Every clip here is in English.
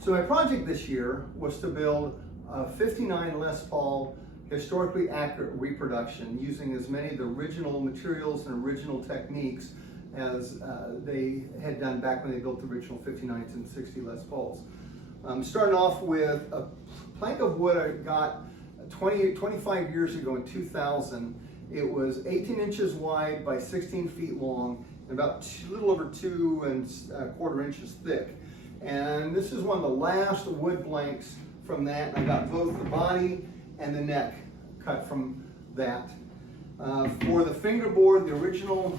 So my project this year was to build a 59 Les Paul historically accurate reproduction using as many of the original materials and original techniques as they had done back when they built the original 59s and 60 Les Pauls. Starting off with a plank of wood I got 25 years ago in 2000. It was 18 inches wide by 16 feet long and about a little over 2 1/4 inches thick. And this is one of the last wood blanks from that. I got both the body and the neck cut from that. For the fingerboard, the original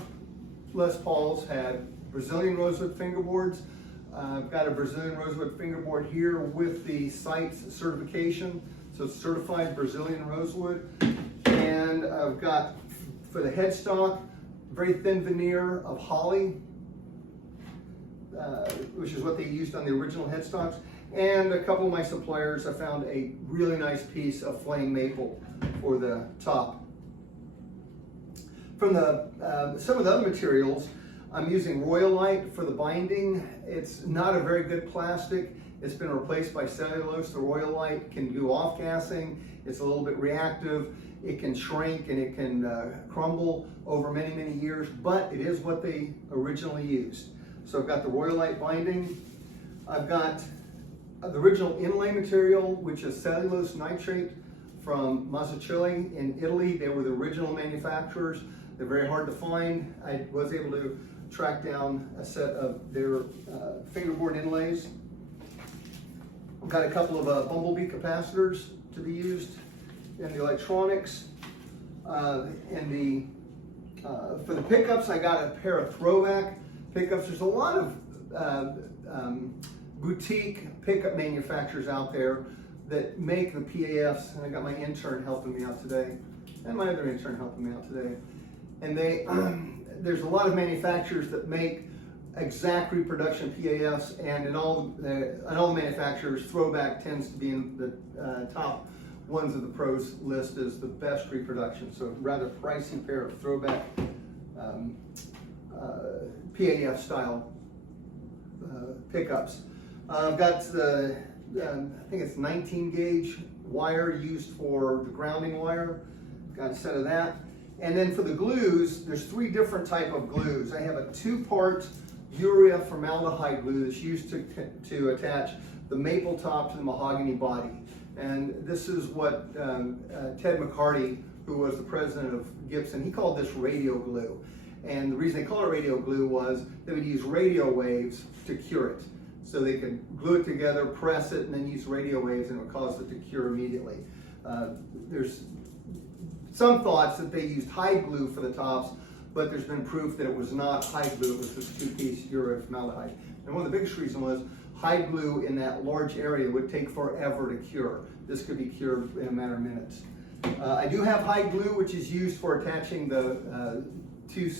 Les Pauls had Brazilian rosewood fingerboards. I've got a Brazilian rosewood fingerboard here with the site's certification, so it's certified Brazilian rosewood. And I've got, for the headstock, very thin veneer of holly, which is what they used on the original headstocks. And a couple of my suppliers, I found a really nice piece of flame maple for the top. From some of the other materials, I'm using Royalite for the binding. It's not a very good plastic. It's been replaced by cellulose. The Royalite can do off-gassing. It's a little bit reactive. It can shrink and it can crumble over many, many years, but it is what they originally used. So I've got the Royalite binding. I've got the original inlay material, which is cellulose nitrate from Mazzocchilli in Italy. They were the original manufacturers. They're very hard to find. I was able to track down a set of their fingerboard inlays. I've got a couple of bumblebee capacitors to be used in the electronics. For the pickups, I got a pair of throwback pickups. There's a lot of boutique pickup manufacturers out there that make the PAFs, and I got my intern helping me out today, and my other intern helping me out today. And there's a lot of manufacturers that make exact reproduction PAFs, and in all the manufacturers, throwback tends to be in the top ones of the pros list as the best reproduction. So rather pricey pair of throwback PAF style pickups. I've got the, I think it's 19 gauge wire used for the grounding wire. Got a set of that. And then for the glues, there's 3 different type of glues. I have a 2-part urea formaldehyde glue that's used to attach the maple top to the mahogany body. And this is what Ted McCarty, who was the president of Gibson, he called this radio glue. And the reason they call it radio glue was they would use radio waves to cure it. So they could glue it together, press it, and then use radio waves, and it would cause it to cure immediately. There's some thoughts that they used hide glue for the tops, but there's been proof that it was not hide glue, it was this 2-piece urea formaldehyde. And one of the biggest reasons was hide glue in that large area would take forever to cure. This could be cured in a matter of minutes. I do have hide glue, which is used for attaching the 2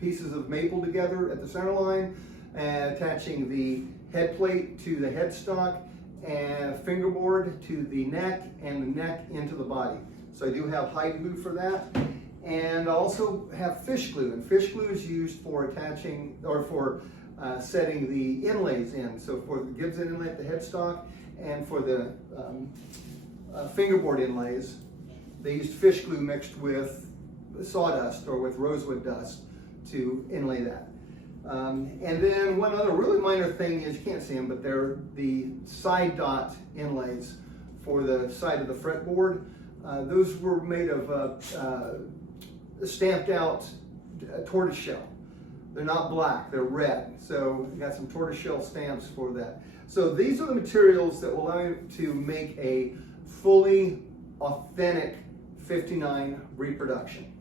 pieces of maple together at the center line, and attaching the head plate to the headstock, and fingerboard to the neck, and the neck into the body. So I do have hide glue for that. And I also have fish glue, and fish glue is used for attaching, or for setting the inlays in. So for the Gibson inlay at the headstock, and for the fingerboard inlays, they used fish glue mixed with sawdust or with rosewood dust to inlay that. And then one other really minor thing is, you can't see them, but they're the side dot inlays for the side of the fretboard. Those were made of stamped out tortoiseshell. They're not black, they're red. So you got some tortoiseshell stamps for that. So these are the materials that will allow you to make a fully authentic 59 reproduction.